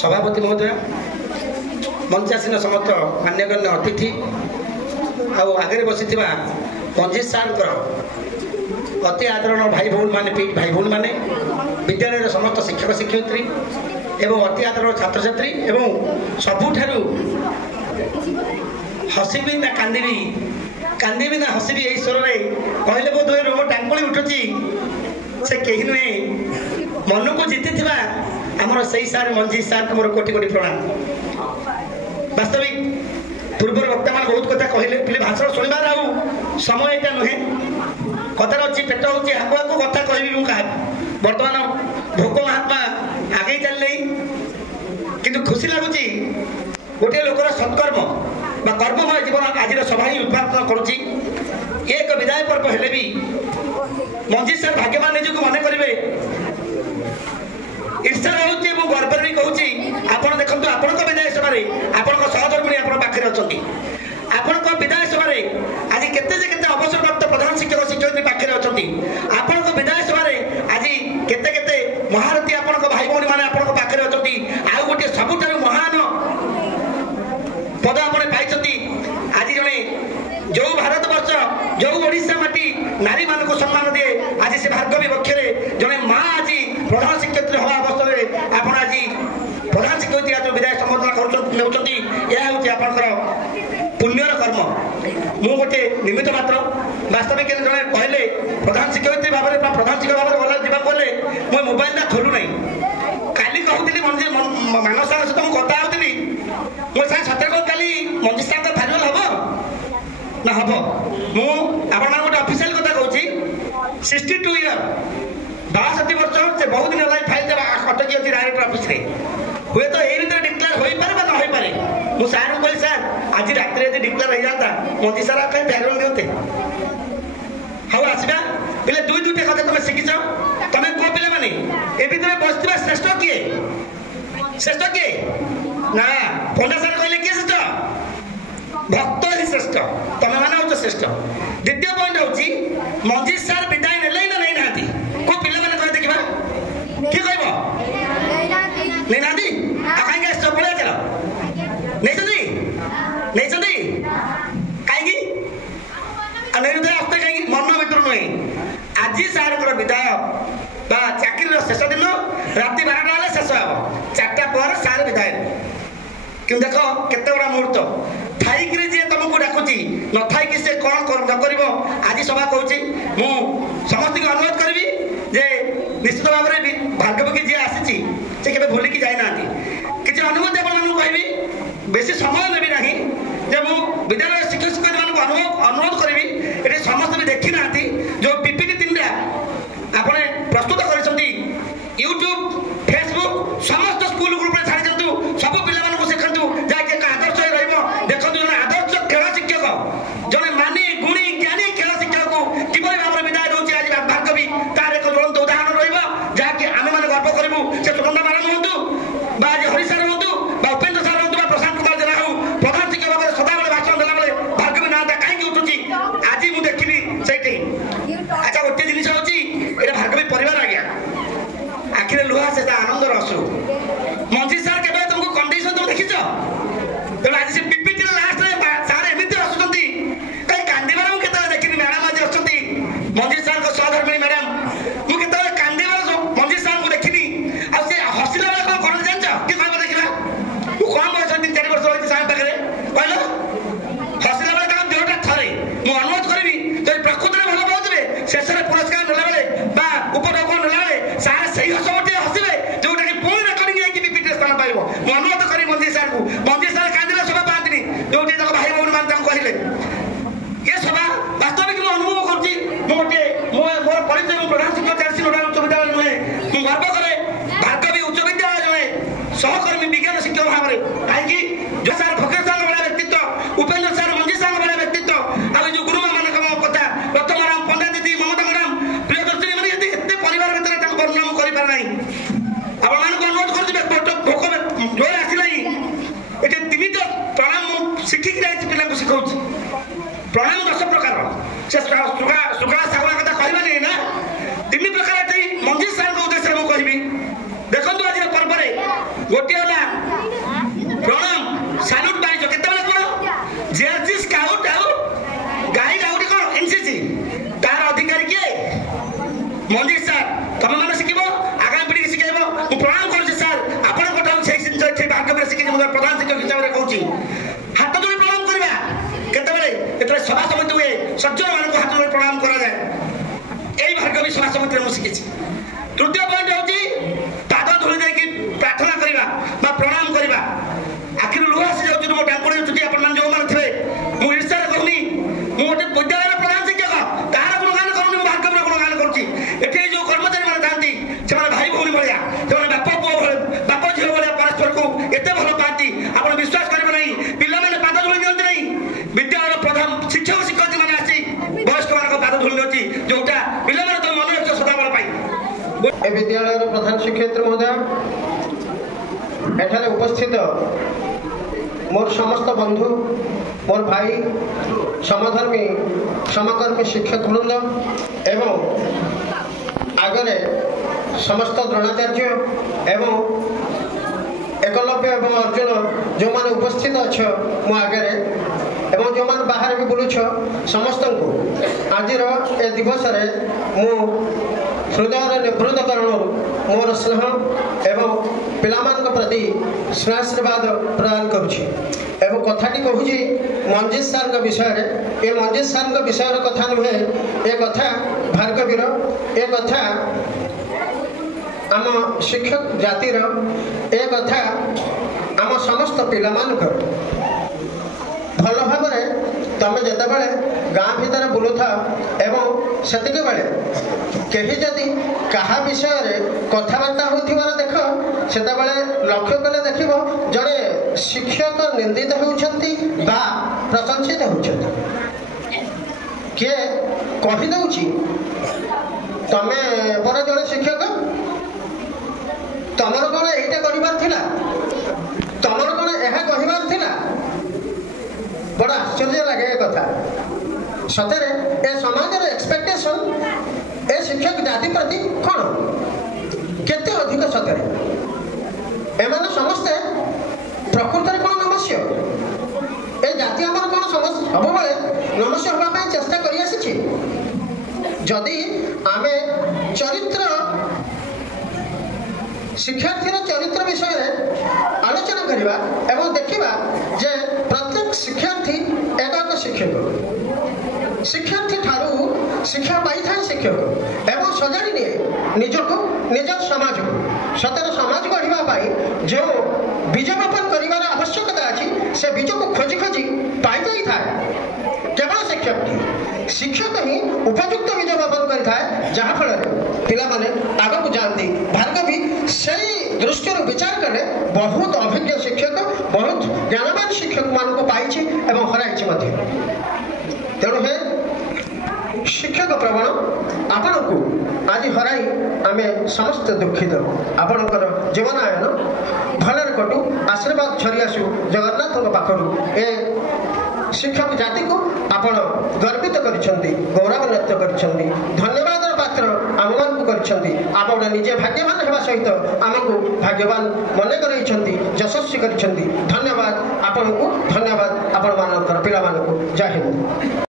सभापति महोदय मंचासीन समस्त मान्यगण्य अतिथि आगे बसी मंजीत सार अति आदरण भाई भौणी मैंने पीठ भाई भौणी मैंने विद्यालय समस्त शिक्षक शिक्षयित्री एवं अति आदरण छात्र छात्री एवं सबुठारु हसबी ना कांदी ना हसबी यही स्वर कहले बोध हुए रोम टांगुली उठुची से कहीं नुहे मन को जीति आमर से सार मंजीत सार को मोर कोटि कोटि प्रणाम। वास्तविक पूर्व वक्ता मान बहुत कथा कहले भाषण शुणवार आउ समय यहाँ नुहे कथार अच्छी पेट हूँ हाँक को कथा कहबी क्या बर्तमान भोक महात्मा आगे चलने किंतु खुशी लगुच गोटे लोकर सत्कर्म कर्ममय जीवन आज सभा ही उद्घाटन करुच्ची एक विदाय पर्व हेले भी मंजीत सार भाग्यवान निजक मन करेंगे ईर्षा रोचे गर्व भी कहूँ आपड़ देखो आपण विधाय सभा आपण सहधर्मिणी आप पाखे अच्छा आपण विधाय सभा आज केते अवसरप्राप्त प्रधान शिक्षक शिक्षयित्री पाखे अच्छा आपण विधाय सभा आज केते केते महारथी आपण भाई भौणी मैंने आप पाखे अच्छा आउ गोटे सबुठार महान पद आप पाई आज जड़े जो भारत वर्ष जो ओडिशा माटी नारी मान को सम्मान दिए आज से भार्गवी पक्षरे जड़े माँ आज प्रधान शिक्षयित्री हवा अवस्था आप आज प्रधान शिक्षयित्री आज विदाय संबोधन कर पुण्यर कर्म मु गोटे निमित्त मात्र वास्तविक जड़े कहले प्रधान शिक्षयित्री भाव में प्रधान शिक्षक भाव में गला जावाक मुझे मोबाइल खोलू ना काली कहती मानस सहित मुझे कथा होती मो साथ सतर्क काली मंजीत सार तो फेरवेल हम ना हम मुझे गोटे ऑफिशियल कथा कहूँ 62 इयर 62 वर्ष से बहुत दिन है फाइल अटकी अच्छी डायरेक्टर ऑफिस हुए तो यही भर डिक्लेयर हो पारे ना हो पारे मुझे सार को कहली सार आज रात डिक्लेयर हो जाता मंजीत सार कहीं फेरवेल दिखते हाँ आसवा पे दुईटा कथा तुम शिखिच तुम कौ पे मैंने ए भर बसवा श्रेष्ठ किए ना पंडा सार कहले किए श्रेष्ठ भक्त ही श्रेष्ठ तुम मैंने हूँ श्रेष्ठ। द्वितीय पॉइंट हूँ मंजीत सार विदाय ने ना नहीं ना को पिला मैंने कह देखा किए कह नहीं ना कहीं सबुआ चल नहीं कहीं कहीं मन भर नुहे आज सार विदाय चाकरी शेष दिन राति 12टा शेष हम 4टा पर सार विदाय कि देख केते बड़ा मुहूर्त थाइक जी तुमको डाकुची न थाइक से कौन कर आज सभा कहूँ मु समस्त को अनुरोध करी जे निश्चित भाव में भार्गव की जी आसी के भूलिकी जाना किसी अनुभूति आपको कहबी बेसी समय नेबी ना मु विद्यालय शिक्षक शिक्षयित्री अनुरोध करी ये समस्त भी देखी ना जो पीपीटी 3टा आप प्रस्तुत कर यूट्यूब फेसबुक समस्त स्कूल ग्रुप में छाड़ी दिखाँ सब पिला शिखु जहाँकि एक आदर्श देखो जन आदर्श खेल शिक्षक जड़े मानी गुणी ज्ञानी खेल शिक्षक को किभली भाव में विदाय दूसरी आज भार्गवी तार एक ज्वलंत उदाहरण रही आम मैंने गर्व करूँ से सुनंदा मैडम हूँ आज हरि सार हूँ उपेन्द्र सार हूँ प्रशांत कुमार जेना हूँ प्रधान शिक्षक भाव में सदाबले भाषण देला बेले भार्गवी नाटा कहीं उठुची आज मुझे देखी से अच्छा गोटे जिन हूँ भार्गवी परिवार आज्ञा आखिरे लुहा से आनंद रसु मंजीत सार के तुमको कंडीशन तुम देखीच तेना आज से पीपीटी लास्ट सार एमती आसुँच कहीं कांदार मुझे देखनी मैडम आज आसुँच मंजीत सार सहधर्मिणी मैडम मुझे कांदार मंजीत सार को देखनी आज हसिला बेला कौन कर जान कि कह देखा मुझे कौन बयस 3-4 वर्ष रही सार पाखे कहल हसिला बेला कौन देहटा थरे मुझे अनुरोध करी जो प्रकृति में भल पाते शेष में पुरस्कार नेला बेले उपढौकन नेला बेले सार से हसटे हसबे जोटा कि पुणी रेकर्डिंग पीपीटी स्थान पाइब मुझे अनुरोध करी मंजीत सार को मंजीत सार कांदिले सभा पाती जो भाई भौणी मान कहले ये सभा वास्तविक मुझे अनुभव करुँची गोटे मोर परिचय मुझे प्रधान शिक्षक 40 नोडा उच्च विद्यालय नुहे मुझे गर्व करे भार्गवी उच्च विद्यालय जड़े सहकर्मी विज्ञान शिक्षक भाव में कहीं जो सार फकीर सार भाया व्यक्तित्व उपेन्द्र सार मंजीत सार भाया व्यक्तित्व आ जो गुरुमा मान कथा रत्न मैडम पंडा दीदी ममता मैडम प्रियदर्शिनी मैंने ये परिवार भर वर्णन कर अनुरोध कर भोक जोर आसला ये 3टा प्रणाम शिखिक पिला शिखाऊ प्रणाम 10 प्रकार से सुखा सागुला कथा कहबानी ना 3 प्रकार मंजीत सार उद्देश्य मुझे कहबी देखो आज पर्व गोटे प्रणाम करुच्ची सर आपण भाग्य शिखी प्रधान शिक्षक हिसाब से कहूँ हाथ जोड़ी प्रणाम करवा केतबे सभा समिति हुए सज्जन मान हाथ जोड़ी प्रणाम करा जाए यही भाग्य भी सभा समिति में शिखी तृतीय पॉइंट हूँ पाद धूली देकी प्रार्थना करवा प्रणाम करवा आखिर लुह आसी जाऊँ मो डाकुड़ी चुटी आप जो मैंने थे मुझे ईर्षार कहूनी मुझे विद्यालय प्रधान शिक्षक तार गुणगान करूनी भाग्य गुणगान करुच्ची ये जो कर्मचारी मैंने था भाई भौणी भाया बाप पुओ बाप झील भाया परस्पर को एत भल पाती आप विश्वास करेंगे नहीं पिला पाद धूली दिखती नहीं विद्यालय प्रधान शिक्षक शिक्षक मैंने आसी वयस्क मान पाद धूली दिखती जोटा पिला तो मन रख सदाबल पाई विद्यालय प्रधान शिक्षक महोदय एठारे उपस्थित मोर समस्त बंधु मोर भाई समधर्मी समकर्मी शिक्षक वृंद एवं आगरे समस्त द्रोणाचार्य एवं एकलव्य एवं अर्जुन जो माने उपस्थित अच्छ मो आगे एवं जो माने बाहर भी बुलुछ समस्त को आज ए दिवस रे मु हृदय निवृत्तकरण मोर स्नेह एवं पिलामान प्रति स्नेहाशीर्वाद प्रदान करुछि एवं कथाटी कहूँ मंजित सार विषय ये मंजित सार विषय कथा नुहे ए कथा भार्गवीर ए कथा आम शिक्षक जातिर ए कथा आम समस्त पिलामानकर भल भाव तमें जितेबाला गाँ भितर बुलुथा एवं सेतिक बेले कहीं जदि क्या विषय कथबार्ता होथिबार देख सेतेबाला लक्ष्य कले देख जड़े शिक्षक निंदित होउछंती बा प्रशंसित होउछंती किए कहीदे तमें पर जड़े शिक्षक तमर कौन यहीटा कर तमर कौन यह कह बड़ा आश्चर्य लगे ये कथा सतरे ए समाज एक्सपेक्टेशन ए शिक्षक जाति प्रति कौन केते अधिक सतरे एमाने समस्ते प्रकृत कौन नमस्य ए जाति आम कौन समस्त सब बेले नमस्य होगा चेष्टा कर जदि आमे चरित्र शिक्षार्थीर चरित्र विषय आलोचना करवा एवं देखा जे प्रत्येक शिक्षार्थी एक शिक्षक शिक्षार्थी ठारू शिक्षा पाई था शिक्षक एवं सजाड़ी निए निजक निज समाज को सतर समाज गढ़ाई जो बीज बपन कर आवश्यकता अच्छी से बीज को खोजी खोजी पाई जाई था केवल शिक्षक ही उपयुक्त बीज बपन कर जहाँफल पिला माने आगक जाती भार्गवी से दृष्टि विचार कले बहुत अभिज्ञ शिक्षक बहुत ज्ञानवान शिक्षक मान को पाई हराई तेणु हे शिक्षक प्रवण आपण को आज हराई आमे समस्त दुखित आपणकर जीवनायन भलर कटु आशीर्वाद छरी आसु जगन्नाथ पाखर ए शिक्षक जाति को आपण गर्वित करिसेंती गौरवान्वित करिसेंती धन्यवाद पात्र आम मान को आपण निजे भाग्यवान होगा सहित आमको भाग्यवान मन करइछंती यशस्वी करिसेंती धन्यवाद आपण को धन्यवाद आपण मानकर पिला मान को जय हिंद।